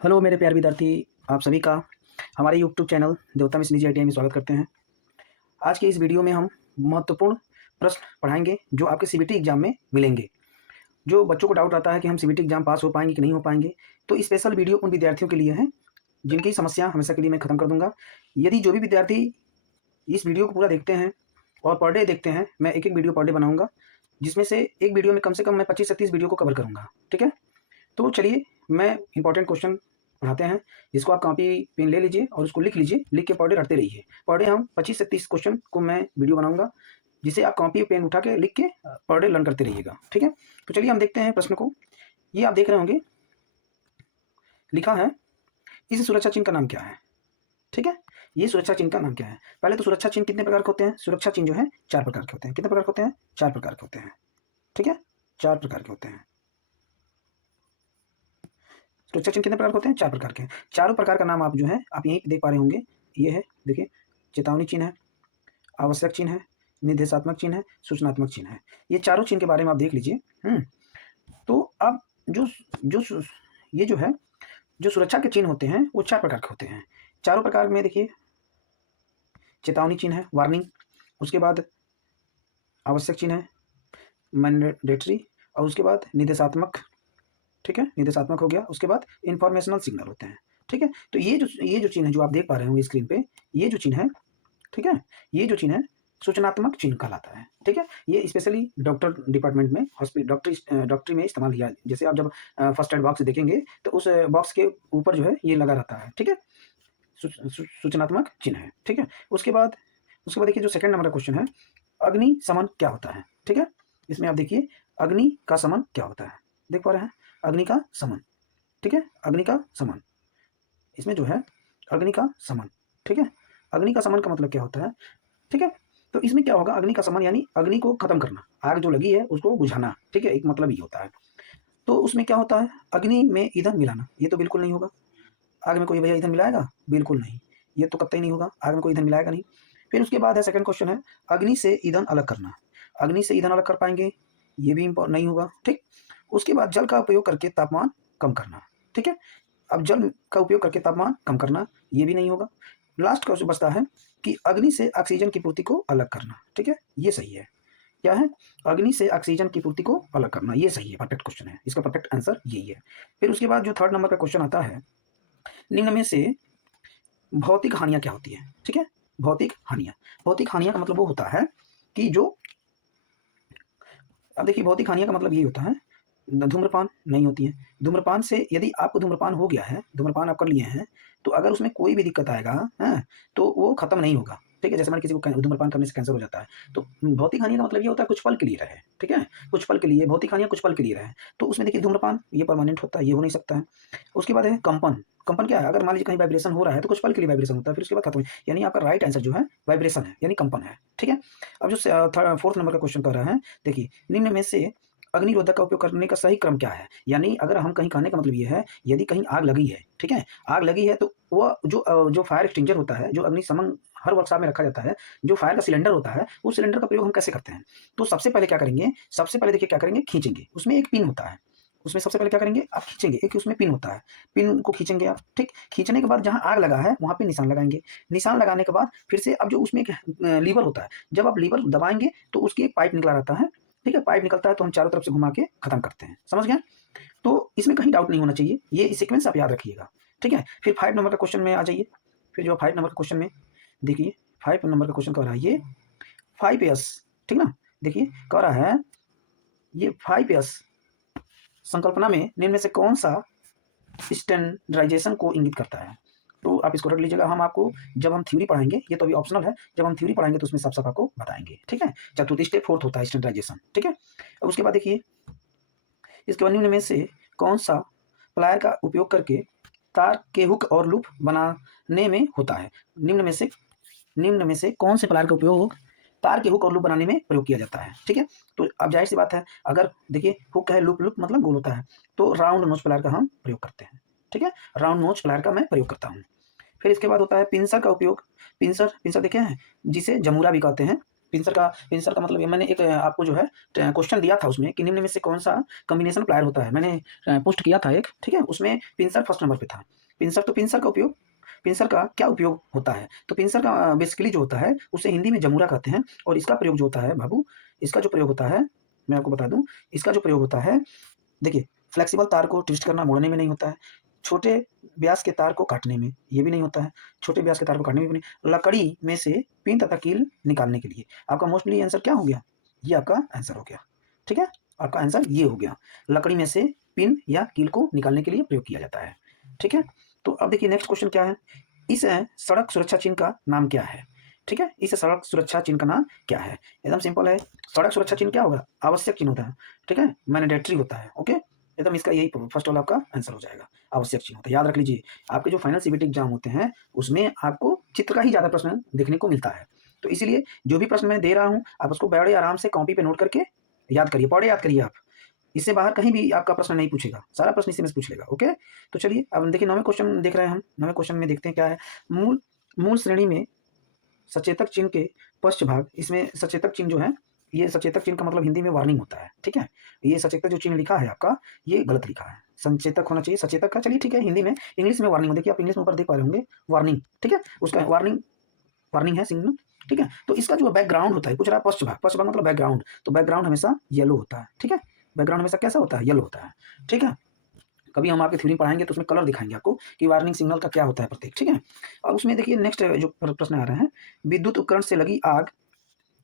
Hello मेरे प्यारे विद्यार्थी, आप सभी का हमारे यूट्यूब चैनल देवता मिशन निजी ITI में स्वागत करते हैं। आज के इस वीडियो में हम महत्वपूर्ण प्रश्न पढ़ाएंगे जो आपके CBT एग्जाम में मिलेंगे। जो बच्चों को डाउट रहता है कि हम CBT एग्जाम पास हो पाएंगे कि नहीं हो पाएंगे, तो स्पेशल वीडियो उन विद्यार्थियों के लिए है जिनकी समस्या हमेशा के लिए मैं खत्म कर दूंगा। यदि जो भी विद्यार्थी इस वीडियो को पूरा देखते हैं और पर डे देखते हैं, मैं एक एक वीडियो पर डे बनाऊंगा, जिसमें से एक वीडियो में कम से कम मैं 25 से 30 वीडियो को कवर करूंगा। ठीक है, तो चलिए मैं इंपॉर्टेंट क्वेश्चन पढ़ाते हैं, जिसको आप कॉपी पेन ले लीजिए और उसको लिख लीजिए। लिख के पर डे रटते रहिए। पर डे हम 25 से 30 क्वेश्चन को मैं वीडियो बनाऊंगा, जिसे आप कॉपी पेन उठा के लिख के पर डे लर्न करते रहिएगा। ठीक है, तो चलिए हम देखते हैं प्रश्न को। ये आप देख रहे होंगे, लिखा है इस सुरक्षा चिन्ह का नाम क्या है। ठीक है, ये सुरक्षा चिन्ह का नाम क्या है। पहले तो सुरक्षा चिन्ह कितने प्रकार के होते हैं? सुरक्षा चिन्ह जो है 4 प्रकार के होते हैं। कितने प्रकार के होते हैं? 4 प्रकार के होते हैं। ठीक है, 4 प्रकार के होते हैं। सुरक्षा चिन्ह कितने प्रकार के होते हैं? 4 प्रकार के हैं। चारों प्रकार का नाम आप जो है आप यहीं पे देख पा रहे होंगे। ये है, देखिए, चेतावनी चिन्ह है, आवश्यक चिन्ह है, निर्देशात्मक चिन्ह है, सूचनात्मक चिन्ह है। ये चारों चिन्ह के बारे में आप देख लीजिए। तो अब जो जो ये जो है, जो सुरक्षा के चिन्ह होते हैं वो 4 प्रकार के होते हैं। चारों प्रकार में देखिए, चेतावनी चिन्ह है, वार्निंग, उसके बाद आवश्यक चिन्ह है, मैंडेटरी, और उसके बाद निर्देशात्मक। ठीक है, निर्देशात्मक हो गया। उसके बाद इंफॉर्मेशनल सिग्नल होते हैं। ठीक है, तो ये जो चिन्ह है जो आप देख पा रहे होंगे स्क्रीन पे, ये जो चिन्ह है, ठीक है, ये जो चिन्ह है सूचनात्मक चिन्ह कहलाता है। ठीक है, ये स्पेशली डॉक्टर डिपार्टमेंट में, हॉस्पिटल डॉक्टरी में इस्तेमाल किया। जैसे आप जब फर्स्ट एड बॉक्स देखेंगे तो उस बॉक्स के ऊपर जो है ये लगा रहता है। ठीक है, सूचनात्मक चिन्ह है। ठीक है, उसके बाद देखिए, जो सेकंड नंबर का क्वेश्चन है, अग्नि शमन क्या होता है। ठीक है, इसमें आप देखिए, अग्नि का शमन क्या होता है। देख पा रहे हैं, अग्नि का शमन। ठीक है, अग्नि का शमन, इसमें जो है अग्नि का शमन। ठीक है, अग्नि का शमन का मतलब क्या होता है। ठीक है, तो इसमें क्या होगा, अग्नि का शमन यानी अग्नि को खत्म करना, आग जो लगी है उसको बुझाना। ठीक है, एक मतलब ये होता है। तो उसमें क्या होता है, अग्नि में ईंधन मिलाना, ये तो बिल्कुल नहीं होगा। आग में कोई भैया ईंधन मिलाएगा? बिल्कुल नहीं, ये तो कतई नहीं होगा। आग में कोई ईंधन मिलाएगा नहीं। फिर उसके बाद है सेकंड क्वेश्चन है, अग्नि से ईंधन अलग करना। अग्नि से ईंधन अलग कर पाएंगे? ये भी नहीं होगा। ठीक, उसके बाद जल का उपयोग करके तापमान कम करना। ठीक है, अब जल का उपयोग करके तापमान कम करना, ये भी नहीं होगा। लास्ट क्वेश्चन बचता है कि अग्नि से ऑक्सीजन की पूर्ति को अलग करना। ठीक है, ये सही है। क्या है? अग्नि से ऑक्सीजन की पूर्ति को अलग करना, ये सही है, परफेक्ट क्वेश्चन है, इसका परफेक्ट आंसर यही है। फिर उसके बाद जो थर्ड नंबर का क्वेश्चन आता है, निम्न में से भौतिक हानियां क्या होती है। ठीक है, भौतिक हानियां का मतलब वो होता है कि जो, अब देखिए, भौतिक हानियां का मतलब ये होता है, धूम्रपान नहीं होती है। धूम्रपान से, यदि आपको धूम्रपान हो गया है, धूम्रपान आप कर लिए हैं, तो अगर उसमें कोई भी दिक्कत आएगा, है, तो वो खत्म नहीं होगा। ठीक है, जैसे मान किसी को धूम्रपान करने से कैंसर हो जाता है, तो भौतिक हानि का मतलब ये होता है कुछ पल के लिए रहे। ठीक है, कुछ पल के लिए, भौतिक हानियां कुछ पल के लिए रहे। तो उसमें देखिए, धूम्रपान ये परमानेंट होता है, ये हो नहीं सकता है। उसके बाद है कंपन। कंपन क्या है? अगर मान लीजिए कहीं वाइब्रेशन हो रहा है तो कुछ पल के लिए वाइब्रेशन होता है, फिर उसके बाद खत्म। यानी आपका राइट आंसर जो है वाइब्रेशन है, यानी कंपन है। ठीक है, अब जो फोर्थ नंबर का क्वेश्चन कर रहा है, देखिए, निम्न में से अग्निरोधक का उपयोग करने का सही क्रम क्या है। यानी अगर हम कहीं, कहने का मतलब ये है, यदि कहीं आग लगी है, ठीक है, आग लगी है, तो वो जो फायर एक्सटिंग्विशर होता है, जो अग्निशमन हर वर्कशॉप में रखा जाता है, जो फायर का सिलेंडर होता है, उस सिलेंडर का प्रयोग हम कैसे करते हैं। तो सबसे पहले क्या करेंगे, सबसे पहले देखिए क्या करेंगे, खींचेंगे। उसमें एक पिन होता है, उसमें सबसे पहले क्या करेंगे, आप खींचेंगे, एक उसमें पिन होता है, पिन को खींचेंगे आप। ठीक, खींचने के बाद जहां आग लगा है वहां पे निशान लगाएंगे। निशान लगाने के बाद फिर से, अब जो उसमें एक लीवर होता है, जब आप लीवर दबाएंगे तो उसकी एक पाइप निकला रहता है। ठीक है, पाइप निकलता है तो हम चारों तरफ से घुमा के खत्म करते हैं। समझ गए? तो इसमें कहीं डाउट नहीं होना चाहिए, ये सीक्वेंस आप याद रखिएगा। ठीक है, फिर 5 नंबर का क्वेश्चन में आ जाइए। फिर जो 5 नंबर का क्वेश्चन में देखिए, 5 नंबर का क्वेश्चन कह रहा है ये 5S। ठीक ना, देखिए कह रहा है ये 5S संकल्पना में निम्न में से कौन सा स्टैंडर्डाइजेशन को इंगित करता है। तो आप इसको रख लीजिएगा। हम आपको जब हम थ्योरी पढ़ाएंगे, ये तो अभी ऑप्शनल है, जब हम थ्योरी पढ़ाएंगे तो उसमें सब आपको बताएंगे। ठीक है, चतुर्थ स्टेप फोर्थ होता है स्टैंडर्डाइजेशन। ठीक है, अब उसके बाद देखिए, इसके बाद निम्न में से कौन सा प्लायर का उपयोग करके तार के हुक और लूप बनाने में होता है। निम्न में से कौन से प्लायर का उपयोग तार के हुक और लूप बनाने में प्रयोग किया जाता है। ठीक है, तो अब जाहिर सी बात है, अगर देखिए हुक है, लूप मतलब गोल होता है, तो राउंड नोच प्लायर का हम प्रयोग करते हैं। ठीक है, राउंड नोच प्लायर का मैं प्रयोग करता हूँ। फिर इसके बाद होता है पिंसर का उपयोग। पिंसर देखे हैं, जिसे जमूरा भी कहते हैं। पिंसर का मतलब ये मैंने एक आपको जो है क्वेश्चन दिया था उसमें कि निम्न में से कौन सा कॉम्बिनेशन प्लायर होता है, मैंने पोस्ट किया था एक, ठीक है, उसमें पिंसर फर्स्ट नंबर पे था। पिंसर का क्या उपयोग होता है, तो पिंसर का बेसिकली जो होता है उसे हिंदी में जमूरा कहते हैं, और इसका प्रयोग जो होता है बाबू, इसका जो प्रयोग होता है मैं आपको बता दूं, इसका जो प्रयोग होता है, देखिए, फ्लेक्सिबल तार को ट्विस्ट करना मोड़ने में नहीं होता है, छोटे व्यास के तार को काटने में ये भी नहीं होता है, छोटे व्यास के तार को काटने में भी नहीं, लकड़ी में से पिन तथा कील निकालने के लिए। आपका मोस्टली आंसर क्या हो गया, ये आपका आंसर हो गया, ठीक है, आपका आंसर ये हो गया, लकड़ी में से पिन या कील को निकालने के लिए प्रयोग किया जाता है, ठीक है। तो अब देखिए नेक्स्ट क्वेश्चन क्या है, इस सड़क सुरक्षा चिन्ह का नाम क्या है, ठीक है, इस सड़क सुरक्षा चिन्ह का नाम क्या है, एकदम सिंपल है, सड़क सुरक्षा चिन्ह क्या होगा, आवश्यक चिन्ह होता है, ठीक है, मैंडेटरी होता है, ओके, एकदम इसका यही फर्स्ट वाला आपका आंसर हो जाएगा, आवश्यक चिन्ह होता है, याद रख लीजिए, आपके जो फाइनल सीबीटी एग्जाम होते हैं उसमें आपको चित्र का ही ज़्यादा प्रश्न देखने को मिलता है, तो इसीलिए जो भी प्रश्न मैं दे रहा हूँ आप उसको बड़े आराम से कॉपी पे नोट करके याद करिए, पढ़े याद करिए आप, इससे बाहर कहीं भी आपका प्रश्न नहीं पूछेगा, सारा प्रश्न इसी में से पूछ लेगा, ओके। तो चलिए अब देखिए 9वें क्वेश्चन देख रहे हैं हम, 9वें क्वेश्चन में देखते हैं क्या है, मूल मूल श्रेणी में सचेतक चिन्ह के पश्च भाग, इसमें सचेतक चिन्ह जो है, ये सचेतक चिन्ह का मतलब हिंदी में वार्निंग होता है, ठीक है, ये सचेतक जो चिन्ह लिखा है आपका ये गलत लिखा है, संचेतक होना चाहिए, सचेतक का, चलिए ठीक है, हिंदी में, इंग्लिश में वार्निंग, देखिए आप इंग्लिश में ऊपर देख पा रहे होंगे वार्निंग, ठीक है, उसका वार्निंग, वार्निंग है सिग्नल, ठीक है। तो इसका जो बैकग्राउंड होता है, पूछ रहा है पश्च भाग मतलब बैकग्राउंड, तो बैकग्राउंड हमेशा येलो होता है, ठीक है, बैकग्राउंड हमेशा कैसा होता है, येलो होता है, ठीक है। कभी हम आपके थ्योरी पढ़ाएंगे तो उसमें कलर दिखाएंगे आपको कि वार्निंग सिग्नल का क्या होता है प्रत्येक, ठीक है। और उसमें देखिए नेक्स्ट जो प्रश्न आ रहे हैं, विद्युत उपकरण से लगी आग,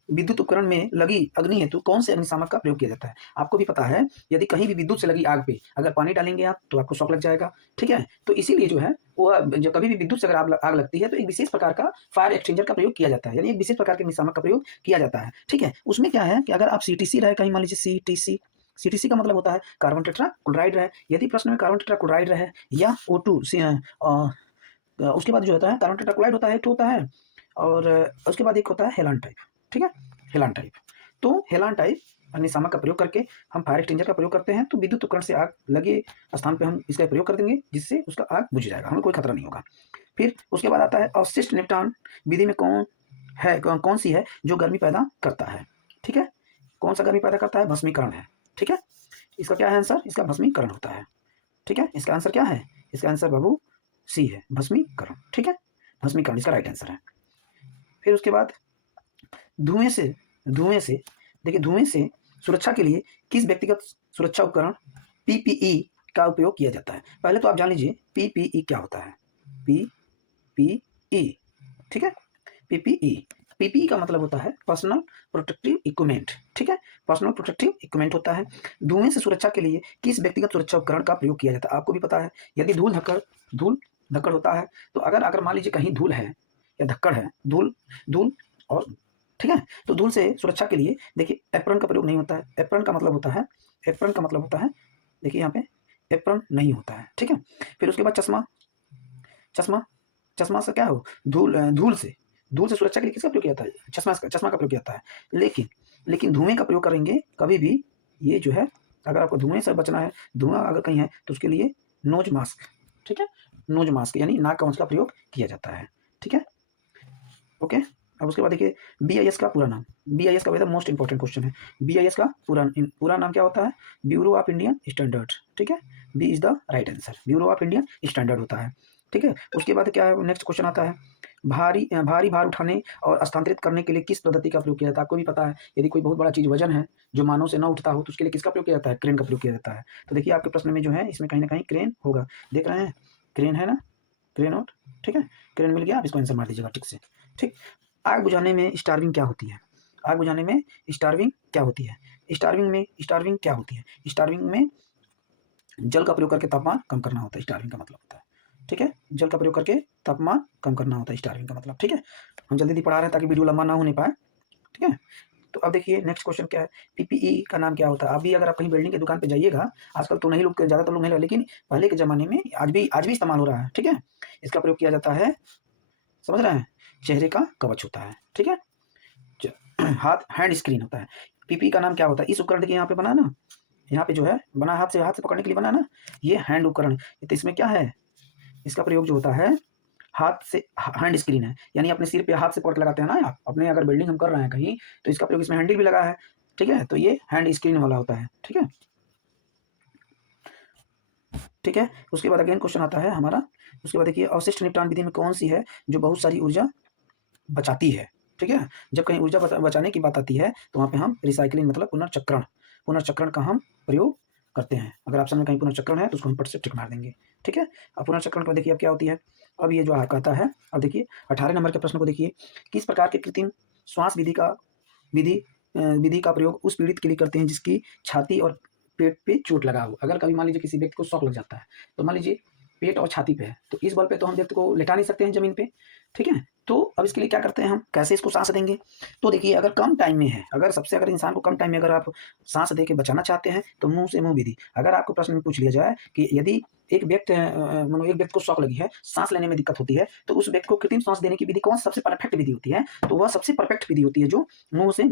विद्युत उपकरण में लगी अग्नि हेतु कौन से अग्निशामक का प्रयोग किया जाता है, आपको भी पता है, यदि कहीं भी विद्युत से लगी आग पे अगर पानी डालेंगे आप तो आपको शॉक लग जाएगा, ठीक है, तो इसीलिए जो है वो जो कभी भी विद्युत से अगर आग लगती है तो एक विशेष प्रकार का फायर एक्सटिंजर का प्रयोग किया जाता है, यानी एक विशेष प्रकार के अग्निशामक का प्रयोग किया जाता है, ठीक है। उसमें क्या है कि अगर आप सीटीसी रहे, कहीं मान लीजिए सीटीसी का मतलब होता है कार्बन टेट्रा क्लोराइड रहे, यदि प्रश्न में कार्बन टेट्रा क्लोराइड रहे या O2 उसके बाद जो होता है कार्बन टेट्रा क्लोराइड होता है, एक होता है, और उसके बाद एक होता है हेलान टाइप, ठीक है, हेलान टाइप, तो हेलान टाइप अग्निशामक का प्रयोग करके हम फायर एक्सटिंजर का प्रयोग करते हैं, तो विद्युत उपकरण से आग लगे स्थान पे हम इसका प्रयोग कर देंगे जिससे उसका आग बुझ जाएगा, हमें कोई खतरा नहीं होगा। फिर उसके बाद आता है अवशिष्ट निपटान विधि में कौन सी है जो गर्मी पैदा करता है, ठीक है, कौन सा गर्मी पैदा करता है, भस्मीकरण है, ठीक है, इसका क्या है आंसर, इसका भस्मीकरण होता है, ठीक है, इसका आंसर क्या है, इसका आंसर बाबू सी है, भस्मीकरण, ठीक है, भस्मीकरण इसका राइट आंसर है। फिर उसके बाद धुएं से देखिए, धुएं से सुरक्षा के लिए किस व्यक्तिगत सुरक्षा उपकरण पीपीई का उपयोग किया जाता है, पहले तो आप जान लीजिए पीपीई क्या होता है, पीपीई, ठीक है, पीपीई का मतलब होता है पर्सनल प्रोटेक्टिव इक्विपमेंट, ठीक है, पर्सनल प्रोटेक्टिव इक्विपमेंट होता है। धुएं से सुरक्षा के लिए किस व्यक्तिगत सुरक्षा उपकरण का प्रयोग किया जाता है, आपको भी पता है, यदि धूल धक्कड़ होता है, तो अगर मान लीजिए कहीं धूल है या धक्कड़ है, धूल और, ठीक है, तो धूल से सुरक्षा के लिए देखिए एप्रन का प्रयोग नहीं होता है, एप्रन का मतलब होता है, देखिए यहाँ पे एप्रन नहीं होता है, ठीक है। फिर उसके बाद चश्मा से क्या हो, धूल से सुरक्षा के लिए किसका प्रयोग किया जाता है, चश्मा का प्रयोग किया जाता है, लेकिन धुएं का प्रयोग करेंगे कभी भी, ये जो है अगर आपको धुएं से बचना है, धुआं अगर कहीं है तो उसके लिए नोज मास्क, ठीक है, नोज मास्क यानी नाक कवच का प्रयोग किया जाता है, ठीक है, ओके। अब उसके बाद देखिए BIS का पूरा नाम, BIS का वेदर मोस्ट इंपॉर्टेंट क्वेश्चन है, BIS का पूरा नाम क्या होता है, ब्यूरो ऑफ इंडियन स्टैंडर्ड, ठीक है, B is the right answer, bureau of Indian standard होता है, ठीक है। उसके बाद क्या है, नेक्स्ट क्वेश्चन आता है, भारी भार उठाने और स्थानांतरित करने के लिए किस पद्धति का प्रयोग किया जाता है, आपको भी पता है, यदि कोई बहुत बड़ा चीज वजन है जो मानव से न उठता हो तो उसके लिए किसका प्रयोग किया जाता है, क्रेन का प्रयोग किया जाता है। तो देखिए आपके प्रश्न में जो है इसमें कहीं ना कहीं क्रेन होगा, देख रहे हैं क्रेन है ना, क्रेन आउट, ठीक है, क्रेन मिल गया, आप इसको आंसर मार दीजिएगा ठीक से, ठीक। आग बुझाने में स्टार्विंग क्या होती है, आग बुझाने में स्टार्विंग क्या होती है, स्टार्विंग क्या होती है, स्टार्विंग में जल का प्रयोग करके तापमान कम करना होता है, स्टार्विंग का मतलब होता है, ठीक है, जल का प्रयोग करके तापमान कम करना होता है स्टार्विंग का मतलब, ठीक है। हम जल्दी पढ़ा रहे हैं ताकि वीडियो लंबा ना होने पाए, ठीक है। तो अब देखिए नेक्स्ट क्वेश्चन क्या है, पीपीई का नाम क्या होता है, अभी अगर आप कहीं बिल्डिंग की दुकान पे जाइएगा, आजकल तो नहीं लोग, ज़्यादातर लोग नहीं, लेकिन पहले के ज़माने में आज भी इस्तेमाल हो रहा है, ठीक है, इसका प्रयोग किया जाता है, समझ रहे हैं, चेहरे का कवच होता है, ठीक है, हाथ हैंड स्क्रीन होता है। पीपी का नाम क्या होता है, इस उपकरण देखिए यहाँ पे बना ना, यहाँ पे जो है बना, हाथ से पकड़ने के लिए बना ना, ये हैंड उपकरण, तो इसमें क्या है, इसका प्रयोग जो होता है हाथ से हैंड स्क्रीन है, यानी अपने सिर पे हाथ से पकड़ के लगाते हैं ना आप, अपने अगर बिल्डिंग हम कर रहे हैं कहीं तो इसका प्रयोग, इसमें हैंडल भी लगा है, ठीक है, तो ये हैंड स्क्रीन वाला होता है, ठीक है। ठीक है, उसके बाद अगेन क्वेश्चन आता है हमारा, उसके बाद देखिए अवशिष्ट निपटान विधि में कौन सी है जो बहुत सारी ऊर्जा बचाती है, ठीक है। जब कहीं ऊर्जा बचाने की बात आती है तो वहाँ पे हम रिसाइकलिंग मतलब पुनर्चक्रण का हम प्रयोग करते हैं। अगर ऑप्शन में कहीं पुनर्चक्रण है तो उसको हम पट से टिक मार देंगे, ठीक है। अब पुनर्चक्रण का देखिए अब क्या होती है, अब ये जो कहता है, अब देखिए 18 नंबर के प्रश्न को देखिए, किस प्रकार के कृत्रिम श्वास विधि का प्रयोग उस पीड़ित के लिए करते हैं जिसकी छाती और पेट पे चोट लगा हो। अगर कभी मान लीजिए किसी व्यक्ति को शॉक लग जाता है, तो मान लीजिए पेट और छाती पे है, तो इस बल पे तो हम व्यक्ति को लेटा नहीं सकते हैं जमीन पे, ठीक है। तो अब इसके लिए क्या करते हैं हम, कैसे इसको सांस देंगे, तो देखिए अगर कम टाइम में है, अगर इंसान को कम टाइम में अगर आप सांस दे के बचाना चाहते हैं तो मुंह से मुंह विधि। अगर आपको प्रश्न में पूछ लिया जाए कि यदि एक व्यक्ति को शॉक लगी है, सांस लेने में दिक्कत होती है, तो उस व्यक्ति को कृत्रिम सांस देने की विधि कौन सबसे परफेक्ट विधि होती है, तो वह सबसे परफेक्ट विधि होती है जो मुंह से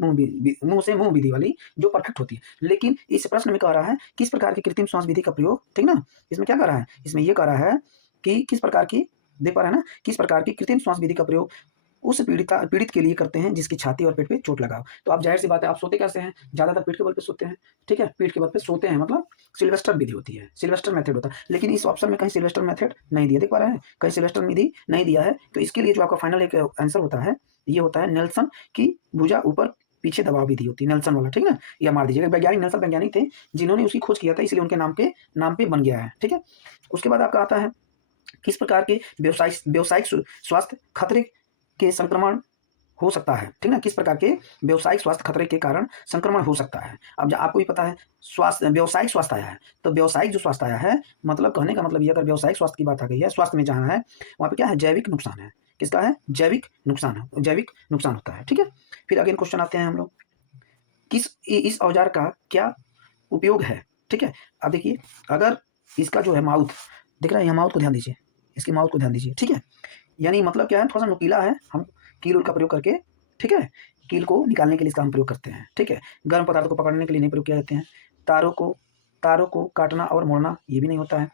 मुंह विधि वाली जो परफेक्ट होती है। लेकिन इस प्रश्न में कह रहा है किस प्रकार की कृत्रिम श्वास विधि का प्रयोग, ठीक ना, इसमें क्या कह रहा है, इसमें यह कह रहा है कि किस प्रकार की, देख पा रहे हैं ना, किस प्रकार की कृत्रिम श्वास विधि का प्रयोग उस पीड़ित के लिए करते हैं जिसकी छाती और पेट पे चोट लगा हो। तो आप जाहिर सी बात है, आप सोते कैसे हैं, ज्यादातर पीठ के बल पे सोते हैं, ठीक है, पीठ के बल पे सोते हैं, मतलब सिल्वेस्टर विधि होती है, सिल्वेस्टर मेथड होता है। लेकिन इस ऑप्शन में कहीं सिल्वेस्टर मेथड नहीं दिया, देख पा रहे हैं, कहीं सिल्वेस्टर विधि नहीं दिया है। तो इसके लिए जो आपका फाइनल एक आंसर होता है, ये होता है नेल्सन की भुजा ऊपर पीछे दबाव विधि होती है, नेल्सन वाला, ठीक ना, या मार दीजिएगा। वैज्ञानिक नेल्सन वैज्ञानिक थे जिन्होंने उसकी खोज किया था, इसलिए उनके नाम पे बन गया है, ठीक है। उसके बाद आपका आता है किस प्रकार के व्यवसायिक स्वास्थ्य खतरे के संक्रमण हो सकता है, ठीक ना, किस प्रकार के व्यवसायिक स्वास्थ्य खतरे के कारण संक्रमण हो सकता है। अब आपको भी पता है व्यवसायिक स्वास्थ्य आया है, तो व्यवसायिक जो स्वास्थ्य आया है, मतलब कहने का मतलब ये, अगर व्यवसायिक स्वास्थ्य की बात आ गई है, स्वास्थ्य में जहाँ है वहाँ पे क्या है, जैविक नुकसान है, किसका है, जैविक नुकसान होता है, ठीक है। फिर अगेन क्वेश्चन आते हैं हम लोग, इस औजार का क्या उपयोग है, ठीक है। अब देखिए अगर इसका जो है माउथ दिख रहा है, यहाँ माउथ को ध्यान दीजिए, इसकी माउथ को ध्यान दीजिए, ठीक है, यानी मतलब क्या है, थोड़ा सा नुकीला है, हम कील उल का प्रयोग करके, ठीक है, कील को निकालने के लिए इसका हम प्रयोग करते हैं, ठीक है। गर्म पदार्थ को पकड़ने के लिए नहीं प्रयोग किया जाते हैं। तारों को काटना और मोड़ना ये भी नहीं होता है,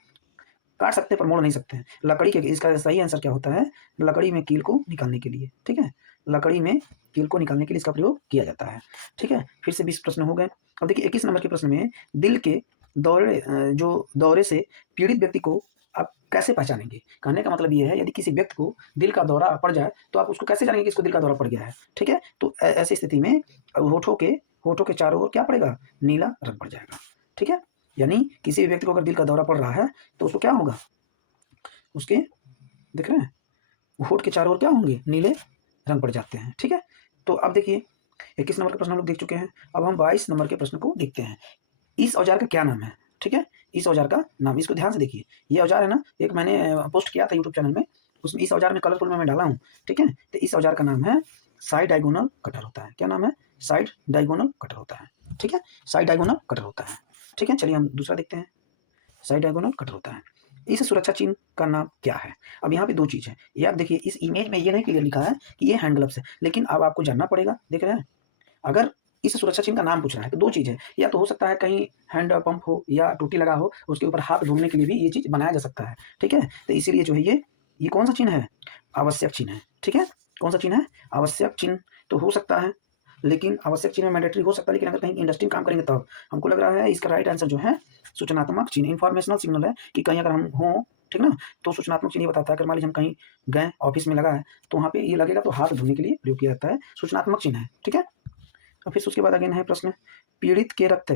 काट सकते हैं पर मोड़ नहीं सकते हैं। लकड़ी के, इसका सही आंसर क्या होता है, लकड़ी में कील को निकालने के लिए, ठीक है, लकड़ी में कील को निकालने के लिए इसका प्रयोग किया जाता है, ठीक है। फिर से 20 प्रश्न हो गए। अब देखिए 21 नंबर के प्रश्न में, दिल के दौरे से पीड़ित व्यक्ति को आप कैसे पहचानेंगे। कहने का मतलब ये है, यदि किसी व्यक्ति को दिल का दौरा पड़ जाए तो आप उसको कैसे जानेंगे कि इसको दिल का दौरा पड़ गया है, ठीक है। तो ऐसी स्थिति में होठों के चारों ओर क्या पड़ेगा, नीला रंग पड़ जाएगा, ठीक है। यानी किसी भी व्यक्ति को अगर दिल का दौरा पड़ रहा है तो उसको क्या होगा, उसके देख रहे हैं होठ के चारों ओर क्या होंगे, नीले रंग पड़ जाते हैं, ठीक है। तो अब देखिए 21 नंबर का प्रश्न हम लोग देख चुके हैं। अब हम 22 नंबर के प्रश्न को देखते हैं। इस औजार का क्या नाम है, ठीक है, इस औजार का नाम, इसको ध्यान से देखिए। ये औजार है ना, एक मैंने पोस्ट किया था यूट्यूब चैनल में, उसमें इस औजार में कलरफुल में मैं डाला हूँ, ठीक है। तो इस औजार का नाम है साइड डायगोनल कटर होता है। क्या नाम है, साइड डायगोनल कटर होता है, ठीक है, साइड डायगोनल कटर होता है, ठीक है। चलिए हम दूसरा देखते हैं, साइड डायगोनल कटर होता है। इस सुरक्षा चिन्ह का नाम क्या है। अब यहाँ पे दो चीज़ है, ये आप देखिए, इस इमेज में ये नहीं क्लियर लिखा है कि ये हैंड ग्लव्स है, लेकिन अब आपको जानना पड़ेगा, देख रहे हैं। अगर इस सुरक्षा चिन्ह का नाम पूछ रहा है तो दो चीज़ है, या तो हो सकता है कहीं हैंड पंप हो या टूटी लगा हो, उसके ऊपर हाथ धोने के लिए भी ये चीज़ बनाया जा सकता है, ठीक है। तो इसीलिए जो है ये कौन सा चिन्ह है, आवश्यक चिन्ह है, ठीक है। कौन सा चिन्ह है, आवश्यक चिन्ह तो हो सकता है, लेकिन आवश्यक चिन्ह मैंडेटरी हो सकता है, लेकिन अगर कहीं इंडस्ट्री में काम करेंगे तब। हमको लग रहा है इसका राइट आंसर जो है सूचनात्मक चिन्ह, इंफॉर्मेशनल सिग्नल है कि कहीं अगर हम हों, ठीक ना, तो सूचनात्मक चिन्ह ये बताता है, अगर मान लीजिए हम कहीं गए, ऑफिस में लगा है तो वहाँ पे ये लगेगा तो हाथ धोने के लिए प्रयोग किया जाता है, सूचनात्मक चिन्ह है, ठीक है। और फिर उसके बाद अगेन है प्रश्न, पीड़ित के रक्त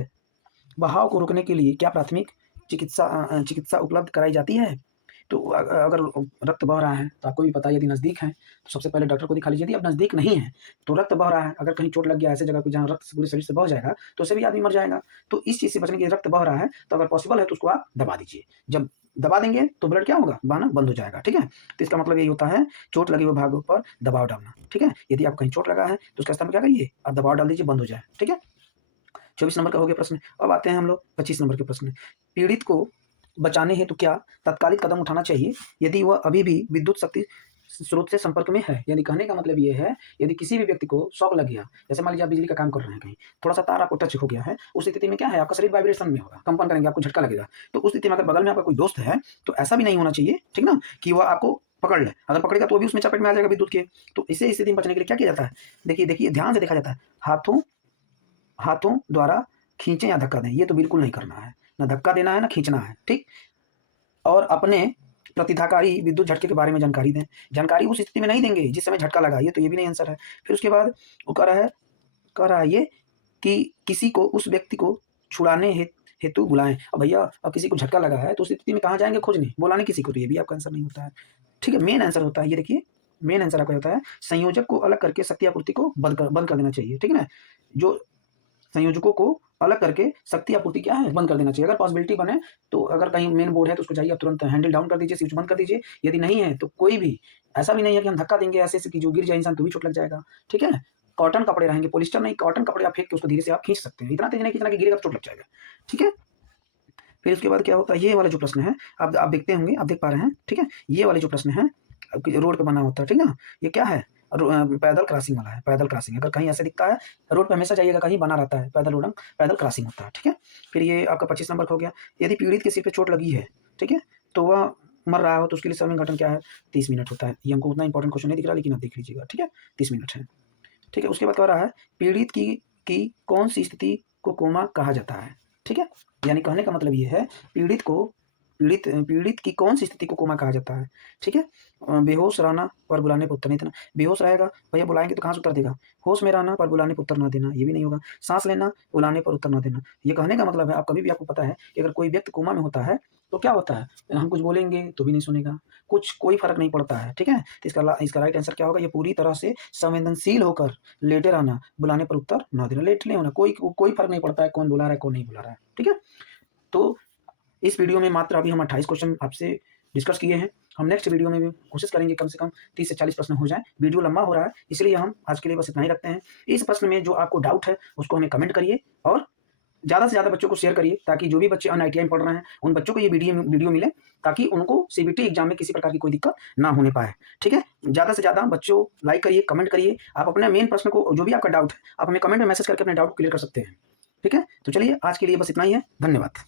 बहाव को रोकने के लिए क्या प्राथमिक चिकित्सा उपलब्ध कराई जाती है। तो अगर रक्त बह रहा है तो आपको भी पता है, यदि नज़दीक है तो सबसे पहले डॉक्टर को दिखा लीजिए। यदि अब नज़दीक नहीं है तो रक्त बह रहा है, अगर कहीं चोट लग गया ऐसे जगह पे जहाँ रक्त पूरे शरीर से बह जाएगा तो उससे भी आदमी मर जाएगा। तो इस चीज़ से बचने के लिए, रक्त बह रहा है तो अगर पॉसिबल है तो उसको आप दबा दीजिए। जब दबा देंगे तो ब्लड क्या होगा, बहना बंद हो जाएगा, ठीक है। तो इसका मतलब यही होता है चोट लगे हुए भागों पर दबाव डालना, ठीक है। यदि आप कहीं चोट लगा है तो उसका इस्तेमाल क्या करिए, आप दबाव डाल दीजिए, बंद हो जाए, ठीक है। 24 नंबर का हो गया प्रश्न। अब आते हैं हम लोग 25 नंबर के प्रश्न। पीड़ित को बचाने हेतु क्या तात्कालिक कदम उठाना चाहिए यदि वह अभी भी विद्युत शक्ति स्रोत से संपर्क में है। यानी कहने का मतलब ये है, यदि किसी भी व्यक्ति को शॉक लग गया, जैसे मान लीजिए आप बिजली का काम कर रहे हैं, कहीं थोड़ा सा तार आपको टच हो गया है, उस स्थिति में क्या है, आपका शरीर वाइब्रेशन में होगा, कंपन करेंगे, आपको झटका लगेगा। तो उस स्थिति में अगर बगल में आपका कोई दोस्त है तो ऐसा भी नहीं होना चाहिए, ठीक ना, कि वह आपको पकड़ ले, अगर पकड़ेगा तो भी उसमें चपेट में आ जाएगा विद्युत के। तो इसे स्थिति में बचने के लिए क्या किया जाता है, देखिए देखिए ध्यान से देखा जाता है, हाथों द्वारा खींचें या धक्का दें, ये तो बिल्कुल नहीं करना है, ना धक्का देना है ना खींचना है, ठीक। और अपने प्रतिधाकारी विद्युत झटके के बारे में जानकारी दें, जानकारी उस स्थिति में नहीं देंगे जिस समय झटका लगा, ये तो ये भी नहीं आंसर है। फिर उसके बाद वो कह रहा है ये कि किसी को उस व्यक्ति को छुड़ाने हेतु बुलाएं। अब भैया अब किसी को झटका लगा है तो उस स्थिति में कहाँ जाएंगे खोजने, बुलाने किसी को, तो ये भी आपका आंसर नहीं होता है, ठीक है। मेन आंसर होता है ये, देखिए मेन आंसर आपका होता है संयोजक को अलग करके शक्ति आपूर्ति को बंद कर देना चाहिए, ठीक है ना। जो संयोजकों को अलग करके शक्ति आपूर्ति क्या है, बंद कर देना चाहिए। अगर पॉसिबिलिटी बने तो अगर कहीं मेन बोर्ड है तो उसको चाहिए आप तुरंत हैंडल डाउन कर दीजिए, स्विच बंद कर दीजिए। यदि नहीं है तो कोई भी ऐसा भी नहीं है कि हम धक्का देंगे ऐसे कि जो गिर जाए इंसान तो भी चोट लग जाएगा, ठीक है। कॉटन कपड़े रहेंगे, पॉलिस्टर नहीं, कॉटन कपड़े आप फेंक के उसको धीरे से आप खींच सकते हैं, इतना तेज नहीं खींचना कि गिरेगा तो चोट लग जाएगा, ठीक है। फिर उसके बाद क्या होता है, ये वाला जो प्रश्न है आप देखते होंगे, आप देख पा रहे हैं, ठीक है। ये वाले जो प्रश्न है रोड पे बना होता है, ठीक है। ये क्या है, पैदल क्रॉसिंग वाला है, पैदल क्रॉसिंग। अगर कहीं ऐसे दिखता है रोड पे हमेशा जाइएगा, कहीं बना रहता है पैदल रोड, पैदल क्रॉसिंग होता है, ठीक है। फिर ये आपका 25 नंबर का हो गया, यदि पीड़ित के सिर पे चोट लगी है, ठीक है, तो वह मर रहा हो तो उसके लिए समय घंटन क्या है, 30 मिनट होता है। ये हमको उतना इंपॉर्टेंट क्वेश्चन नहीं दिख रहा, लेकिन आप देख लीजिएगा, ठीक है, 30 मिनट है, ठीक है। उसके बाद कह रहा है पीड़ित की कौन सी स्थिति को कोमा कहा जाता है, ठीक है। यानी कहने का मतलब ये है पीड़ित की कौन सी स्थिति को कोमा कहा जाता है, ठीक है। बेहोश रहना पर बुलाने पर उत्तर नहीं देना, बेहोश रहेगा भैया बुलाएंगे तो कहाँ से उत्तर देगा, होश में रहना पर बुलाने पर उत्तर ना देना, ये भी नहीं होगा। सांस लेना बुलाने पर उत्तर ना देना, ये कहने का मतलब है आप कभी भी, आपको पता है कि अगर कोई व्यक्ति कोमा में होता है तो क्या होता है, हम कुछ बोलेंगे तो भी नहीं सुनेगा, कोई फर्क नहीं पड़ता है, ठीक है। तो इसका राइट आंसर क्या होगा, ये पूरी तरह से संवेदनशील होकर लेटे रहना, बुलाने पर उत्तर ना देना, लेटने होना, कोई फर्क नहीं पड़ता है कौन बुला रहा है कौन नहीं बुला रहा है, ठीक है। तो इस वीडियो में मात्र अभी हम 28 क्वेश्चन आपसे डिस्कस किए हैं। हम नेक्स्ट वीडियो में भी कोशिश करेंगे कम से कम 30 से 40 प्रश्न हो जाएं। वीडियो लंबा हो रहा है इसलिए हम आज के लिए बस इतना ही रखते हैं। इस प्रश्न में जो आपको डाउट है उसको हमें कमेंट करिए और ज़्यादा से ज़्यादा बच्चों को शेयर करिए, ताकि जो भी बच्चे IITI में पढ़ रहे हैं उन बच्चों को ये वीडियो मिले, ताकि उनको CBT एग्जाम में किसी प्रकार की कोई दिक्कत ना होने पाए, ठीक है। ज़्यादा से ज़्यादा बच्चों लाइक करिए, कमेंट करिए। आप अपने मेन प्रश्न को, जो भी आपका डाउट है, आप हमें कमेंट में मैसेज करके अपने डाउट को क्लियर कर सकते हैं, ठीक है। तो चलिए आज के लिए बस इतना ही है, धन्यवाद।